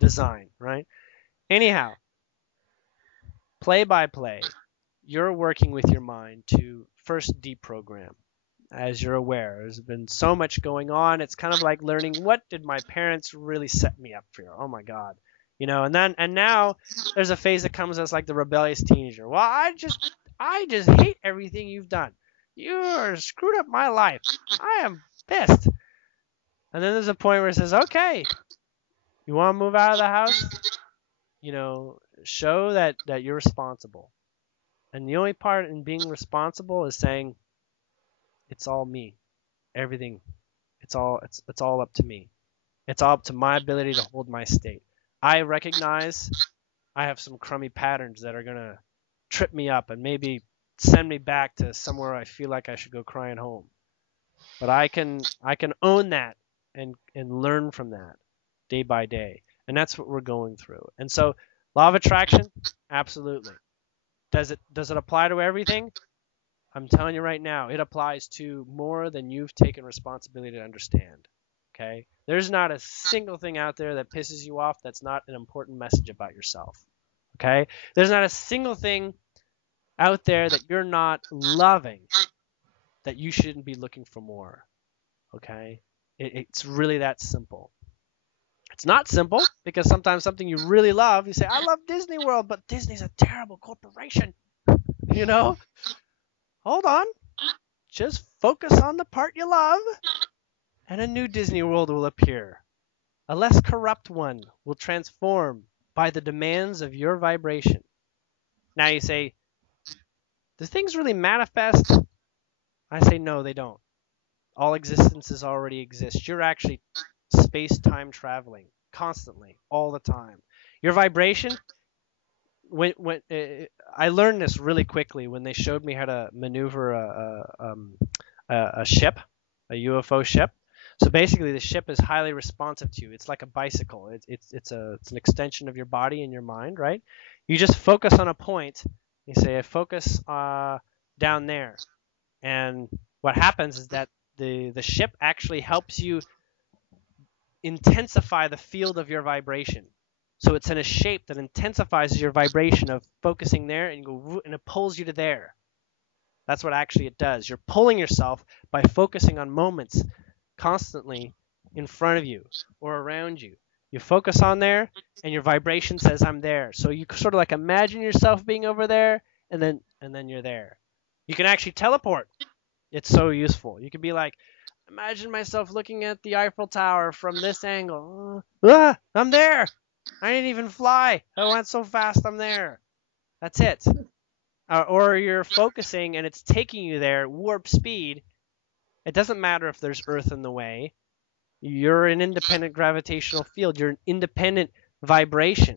design, right? Anyhow, play by play, you're working with your mind to first deprogram. as you're aware. There's been so much going on. It's kind of like learning, what did my parents really set me up for? Oh my God. And now there's a phase that comes as like the rebellious teenager. Well, I just hate everything you've done. You screwed up my life. I am pissed. And then there's a point where it says, okay, you want to move out of the house? Show that you're responsible. And the only part in being responsible is saying, it's all me. Everything. It's all up to me. It's all up to my ability to hold my state. I recognize I have some crummy patterns that are going to trip me up and maybe send me back to somewhere I feel like I should go crying home. But I can own that and learn from that day by day. And that's what we're going through. And so law of attraction, absolutely. Does it apply to everything? I'm telling you right now, it applies to more than you've taken responsibility to understand. Okay? There's not a single thing out there that pisses you off that's not an important message about yourself. Okay? There's not a single thing out there that you're not loving that you shouldn't be looking for more. Okay? It's really that simple. It's not simple because sometimes something you really love, you say, I love Disney World, but Disney's a terrible corporation. Hold on. Just focus on the part you love, and a new Disney World will appear. A less corrupt one will transform by the demands of your vibration. Now you say, do things really manifest? I say, no, they don't. All existences already exist. You're actually space-time traveling constantly, all the time. Your vibration, when I learned this really quickly when they showed me how to maneuver a ship, a UFO ship. So basically, the ship is highly responsive to you. It's like a bicycle. It's an extension of your body and your mind, right? You just focus on a point. You say, focus down there, and what happens is that the ship actually helps you intensify the field of your vibration. So it's in a shape that intensifies your vibration of focusing there, and it pulls you to there. That's what actually it does. You're pulling yourself by focusing on moments constantly in front of you or around you. You focus on there, and your vibration says, I'm there. So you sort of like imagine yourself being over there, and then you're there. You can actually teleport. It's so useful. You can be like, imagine myself looking at the Eiffel Tower from this angle. I'm there. I didn't even fly. I went so fast, I'm there. That's it. Or you're focusing and it's taking you there, warp speed. It doesn't matter if there's Earth in the way. You're an independent gravitational field. You're an independent vibration.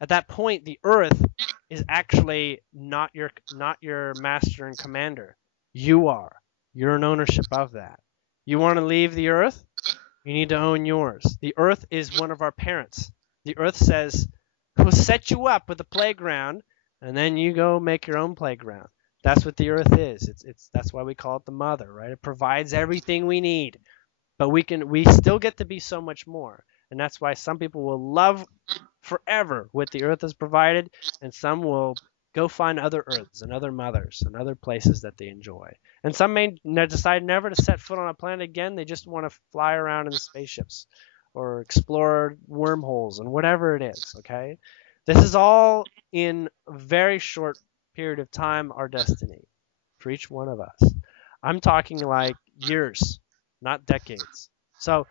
At that point, the Earth is actually not your master and commander. You are. You're in ownership of that. You want to leave the Earth? You need to own yours. The Earth is one of our parents. The Earth says, we'll set you up with a playground, and then you go make your own playground. That's what the Earth is. That's why we call it the mother, right? It provides everything we need, but we still get to be so much more. And that's why some people will love forever what the Earth has provided, and some will go find other Earths and other mothers and other places that they enjoy. And some may decide never to set foot on a planet again. They just want to fly around in spaceships or explore wormholes and whatever it is, okay? This is all in a very short period of time our destiny for each one of us. I'm talking like years, not decades. So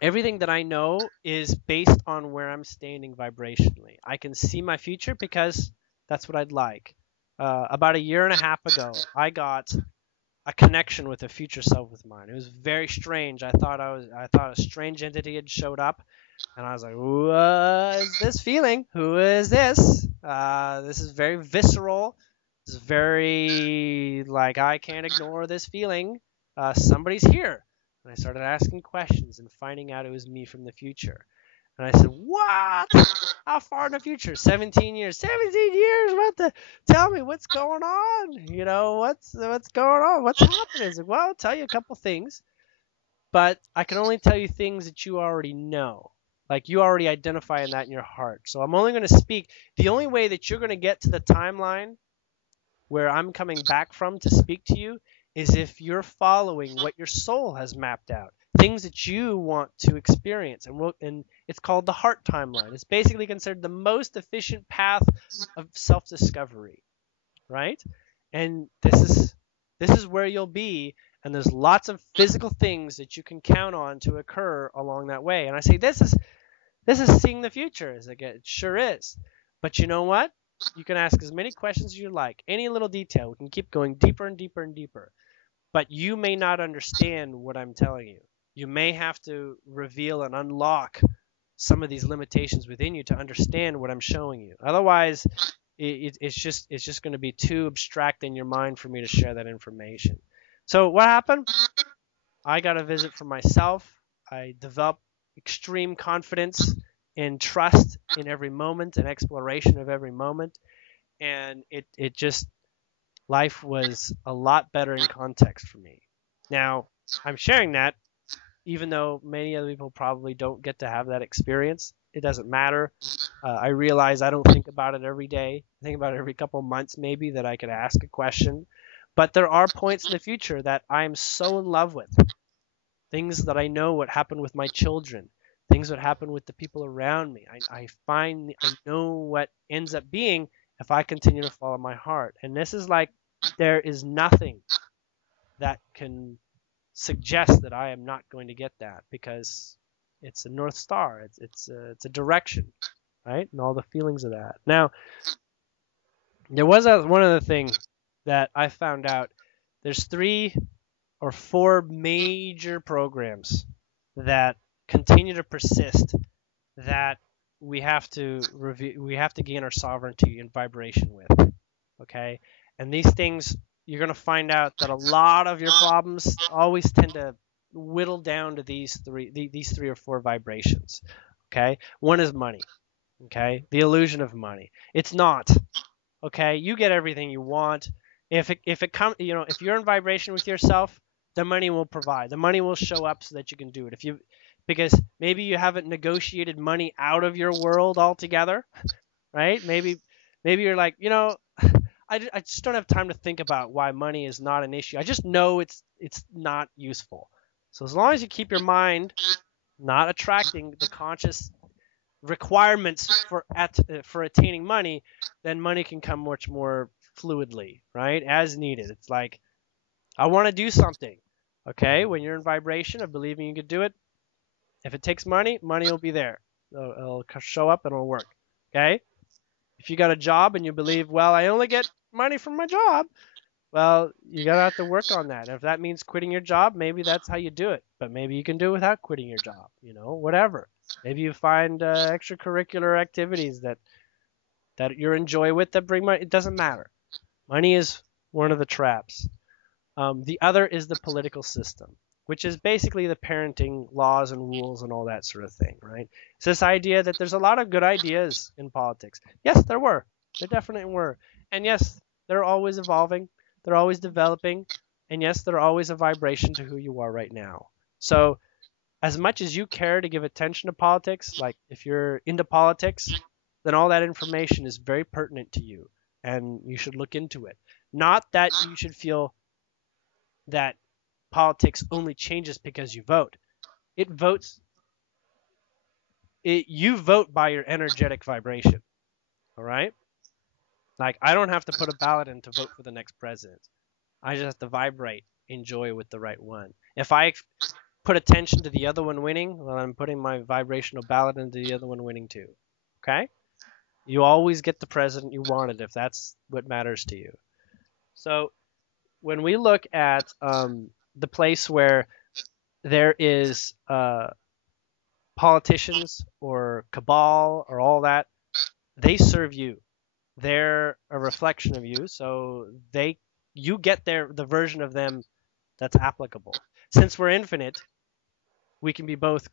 everything that I know is based on where I'm standing vibrationally. I can see my future because that's what I'd like. About a year and a half ago, I got a connection with a future self of mine. It was very strange. I thought a strange entity had showed up, and I was like, what is this feeling? Who is this? This is very visceral. This is very, like, I can't ignore this feeling. Somebody's here. And I started asking questions and finding out it was me from the future. And I said, what? How far in the future? 17 years. 17 years? What the? Tell me, what's going on? What's going on? What's happening? It's like, well, I'll tell you a couple things. But I can only tell you things that you already know. Like, you already identify in that in your heart. So I'm only going to speak. The only way that you're going to get to the timeline where I'm coming back from to speak to you is if you're following what your soul has mapped out, things that you want to experience. And it's called the heart timeline. It's basically considered the most efficient path of self-discovery, right? And this is where you'll be, and there's lots of physical things that you can count on to occur along that way. And I say this is seeing the future. It's like, it sure is. But you know what? You can ask as many questions as you like, any little detail. We can keep going deeper and deeper and deeper. But you may not understand what I'm telling you. You may have to reveal and unlock some of these limitations within you to understand what I'm showing you. Otherwise, it's just going to be too abstract in your mind for me to share that information. So what happened? I got a visit from myself. I developed extreme confidence and trust in every moment and exploration of every moment. And it just, life was a lot better in context for me. Now, I'm sharing that even though many other people probably don't get to have that experience. It doesn't matter. I realize I don't think about it every day. I think about it every couple months maybe, that I could ask a question. But there are points in the future that I'm so in love with. Things that I know what happened with my children, things that happen with the people around me. I know what ends up being if I continue to follow my heart. And this is like, there is nothing that can suggest that I am not going to get that, because it's a North Star. It's a direction, right? And all the feelings of that. Now, there was one other thing that I found out. There's 3 or 4 major programs that continue to persist, that we have to review. We have to gain our sovereignty and vibration with. Okay, and these things, you're going to find out that a lot of your problems always tend to whittle down to these 3 or 4 vibrations. Okay, one is money. Okay, the illusion of money. It's not. Okay, you get everything you want. If it comes, if you're in vibration with yourself, the money will provide. The money will show up so that you can do it. Because maybe you haven't negotiated money out of your world altogether, right? Maybe you're like, I just don't have time to think about why money is not an issue. I just know it's not useful. So as long as you keep your mind not attracting the conscious requirements for attaining money, then money can come much more fluidly, right? As needed. It's like, I want to do something. Okay, when you're in vibration of believing you could do it, if it takes money, money will be there. It'll show up and it'll work. Okay? If you got a job and you believe, well, I only get money from my job, well, you're going to have to work on that. If that means quitting your job, maybe that's how you do it. But maybe you can do it without quitting your job, whatever. Maybe you find extracurricular activities that you enjoy with that bring money. It doesn't matter. Money is one of the traps. The other is the political system, which is basically the parenting laws and rules and all that sort of thing, right? It's this idea that there's a lot of good ideas in politics. Yes, there were. There definitely were. And yes, they're always evolving. They're always developing. And yes, they're always a vibration to who you are right now. So as much as you care to give attention to politics, like if you're into politics, then all that information is very pertinent to you and you should look into it. Not that you should feel that politics only changes because you vote. You vote by your energetic vibration. All right? Like, I don't have to put a ballot in to vote for the next president. I just have to vibrate, enjoy with the right one. If I put attention to the other one winning, well, I'm putting my vibrational ballot into the other one winning too. Okay? You always get the president you wanted if that's what matters to you. So when we look at the place where there is politicians or cabal or all that, they serve you. They're a reflection of you, so you get the version of them that's applicable. Since we're infinite, we can be both,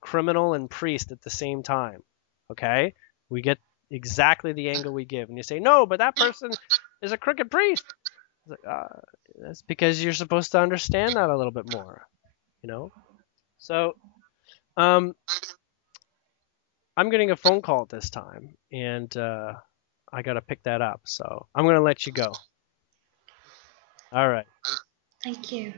criminal and priest at the same time. Okay? We get exactly the angle we give. And you say, no, but that person is a crooked priest. That's because you're supposed to understand that a little bit more, So, I'm getting a phone call at this time, and I gotta pick that up. So I'm gonna let you go. All right. Thank you.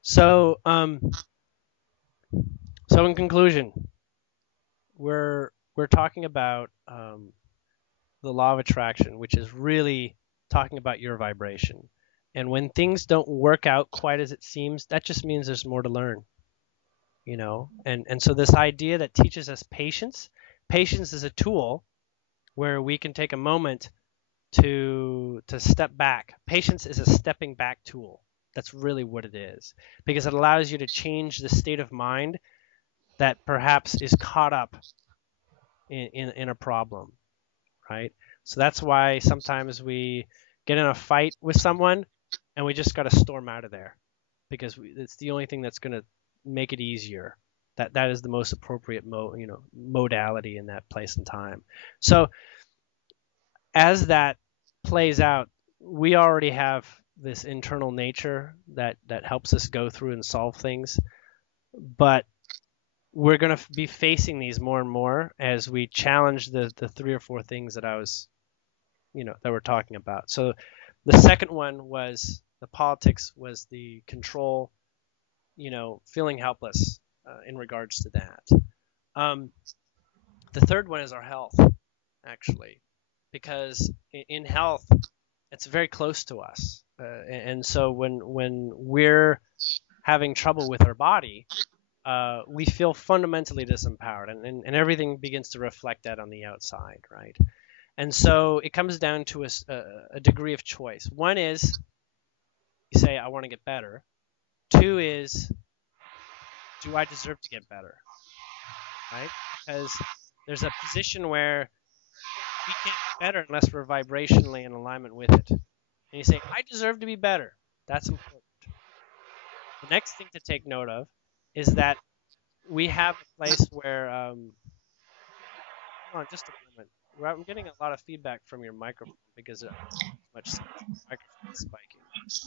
So so in conclusion, we're talking about the law of attraction, which is really talking about your vibration. And when things don't work out quite as it seems, that just means there's more to learn, you know. And so this idea that teaches us patience, patience is a tool where we can take a moment to step back. Patience is a stepping back tool. That's really what it is, because it allows you to change the state of mind that perhaps is caught up in a problem, right? So that's why sometimes we get in a fight with someone and we just got to storm out of there because it's the only thing that's going to make it easier. That is the most appropriate modality in that place and time. So as that plays out, we already have this internal nature that helps us go through and solve things, but we're going to be facing these more and more as we challenge the three or four things that I was, that we're talking about. So the second one was the politics, was the control, feeling helpless in regards to that. The third one is our health, actually, because in health, it's very close to us. And so when we're having trouble with our body, we feel fundamentally disempowered, and everything begins to reflect that on the outside, right? And so it comes down to a degree of choice. One is you say, I want to get better. Two is, do I deserve to get better, right? Because there's a position where we can't get better unless we're vibrationally in alignment with it. And you say, I deserve to be better. That's important. The next thing to take note of is that we have a place where, hold on just a moment. I'm getting a lot of feedback from your microphone because of much microphone spiking.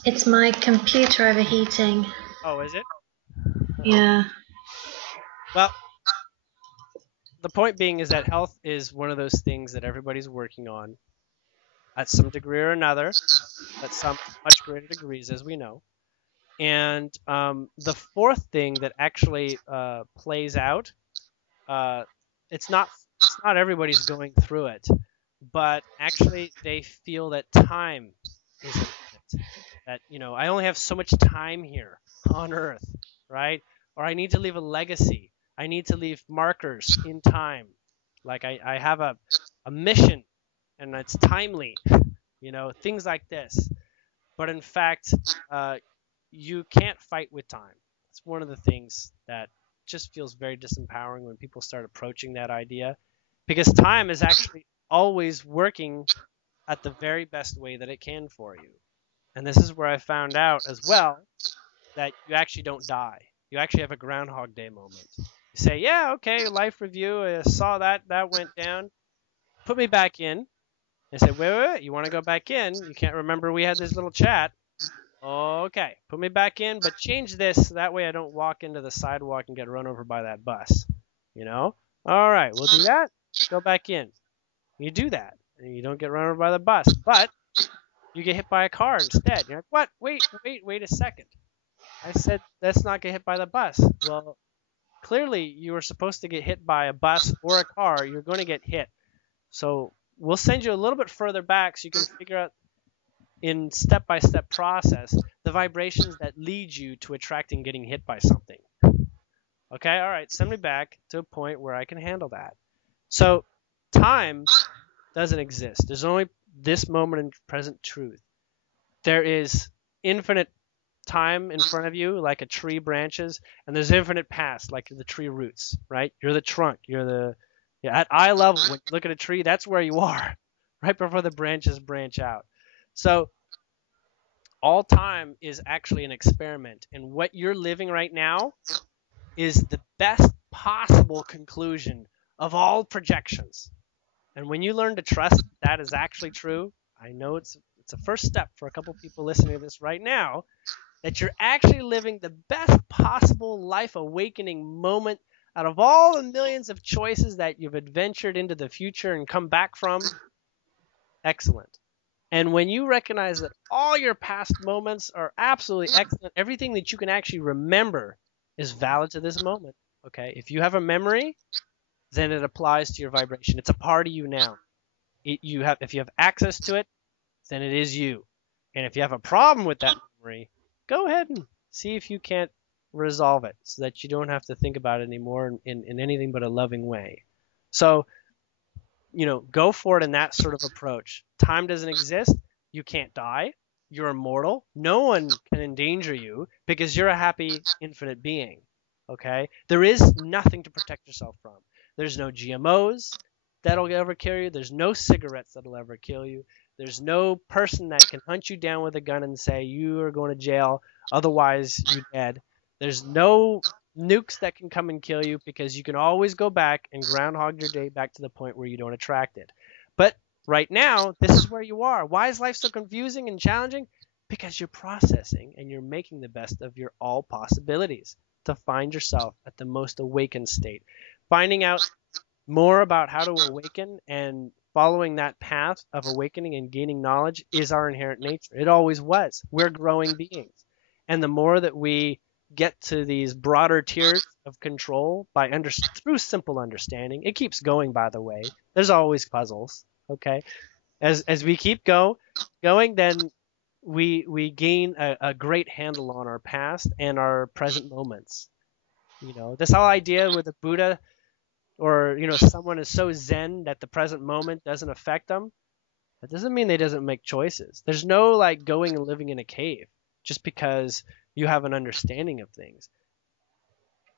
It's my computer overheating. Oh, is it? Yeah. Well, the point being is that health is one of those things that everybody's working on at some degree or another, at some much greater degrees, as we know. And the fourth thing that actually plays out, uh, it's not everybody's going through it, but actually they feel that time is a limit. That I only have so much time here on Earth, right? Or I need to leave a legacy. I need to leave markers in time. Like I have a mission and it's timely, things like this. But in fact, you can't fight with time. It's one of the things that just feels very disempowering when people start approaching that idea, because time is actually always working at the very best way that it can for you. And this is where I found out as well that you actually don't die. You actually have a Groundhog Day moment. You say, yeah, okay, life review, I saw that went down. Put me back in. They say, wait, you want to go back in? You can't remember we had this little chat. Okay, put me back in, but change this. That way I don't walk into the sidewalk and get run over by that bus. All right, we'll do that. Go back in. You do that, and you don't get run over by the bus, but you get hit by a car instead. You're like, what? Wait a second. I said, let's not get hit by the bus. Well, clearly you were supposed to get hit by a bus or a car. You're going to get hit. So we'll send you a little bit further back so you can figure out in step-by-step process the vibrations that lead you to attracting getting hit by something. Okay, all right, send me back to a point where I can handle that. So time doesn't exist. There's only this moment in present truth. There is infinite time in front of you, like a tree branches, and there's infinite past, like the tree roots, right? You're the trunk. At eye level, when you look at a tree, that's where you are, right before the branches branch out. So all time is actually an experiment, and what you're living right now is the best possible conclusion of all projections. And when you learn to trust that is actually true, I know it's a first step for a couple people listening to this right now, that you're actually living the best possible life awakening moment out of all the millions of choices that you've adventured into the future and come back from. Excellent. And when you recognize that all your past moments are absolutely excellent, everything that you can actually remember is valid to this moment. Okay? If you have a memory, then it applies to your vibration. It's a part of you now. If you have access to it, then it is you. And if you have a problem with that memory, go ahead and see if you can't resolve it so that you don't have to think about it anymore in anything but a loving way. So, go for it in that sort of approach. Time doesn't exist. You can't die. You're immortal. No one can endanger you because you're a happy, infinite being. Okay? There is nothing to protect yourself from. There's no GMOs that'll ever kill you. There's no cigarettes that'll ever kill you. There's no person that can hunt you down with a gun and say you are going to jail, otherwise you're dead. There's no nukes that can come and kill you because you can always go back and groundhog your day back to the point where you don't attract it. But right now, this is where you are. Why is life so confusing and challenging? Because you're processing and you're making the best of your all possibilities to find yourself at the most awakened state. Finding out more about how to awaken and following that path of awakening and gaining knowledge is our inherent nature. It always was. We're growing beings. And the more that we get to these broader tiers of control through simple understanding, it keeps going, by the way. There's always puzzles, okay? As we keep going, then we gain a great handle on our past and our present moments. This whole idea with the Buddha, or someone is so zen that the present moment doesn't affect them, that doesn't mean they doesn't make choices. There's no like going and living in a cave just because you have an understanding of things.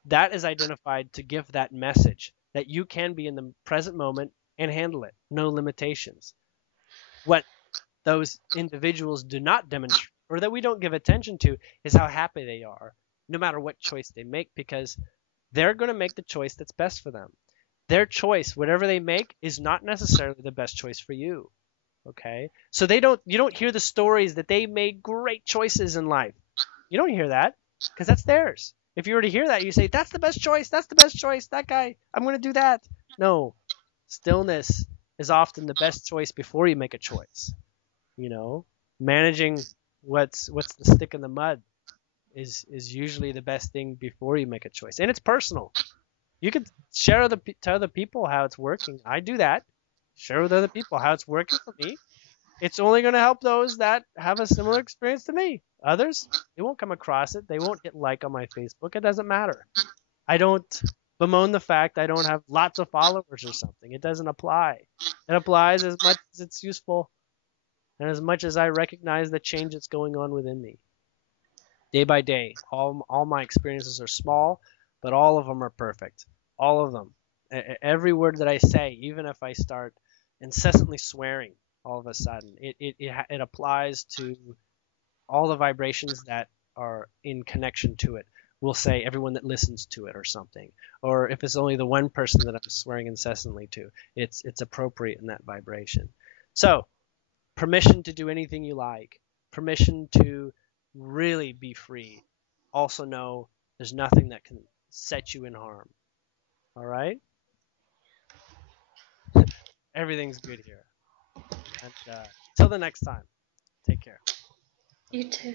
That is identified to give that message that you can be in the present moment and handle it, no limitations. What those individuals do not demonstrate, or that we don't give attention to, is how happy they are no matter what choice they make, because they're going to make the choice that's best for them. Their choice, whatever they make, is not necessarily the best choice for you. Okay? So you don't hear the stories that they made great choices in life. You don't hear that because that's theirs. If you were to hear that, you say, that's the best choice. That's the best choice. That guy, I'm going to do that. No. Stillness is often the best choice before you make a choice. Managing what's the stick in the mud is usually the best thing before you make a choice. And it's personal. You can share to other people how it's working. I do that. Share with other people how it's working for me. It's only going to help those that have a similar experience to me. Others, they won't come across it. They won't hit like on my Facebook. It doesn't matter. I don't bemoan the fact I don't have lots of followers or something. It doesn't apply. It applies as much as it's useful and as much as I recognize the change that's going on within me. Day by day, all my experiences are small, but all of them are perfect. All of them. Every word that I say, even if I start incessantly swearing all of a sudden, it applies to all the vibrations that are in connection to it. We'll say everyone that listens to it or something. Or if it's only the one person that I'm swearing incessantly to, it's appropriate in that vibration. So, permission to do anything you like, permission to really be free. Also know there's nothing that can set you in harm. All right? Everything's good here. And till the next time, take care. You too.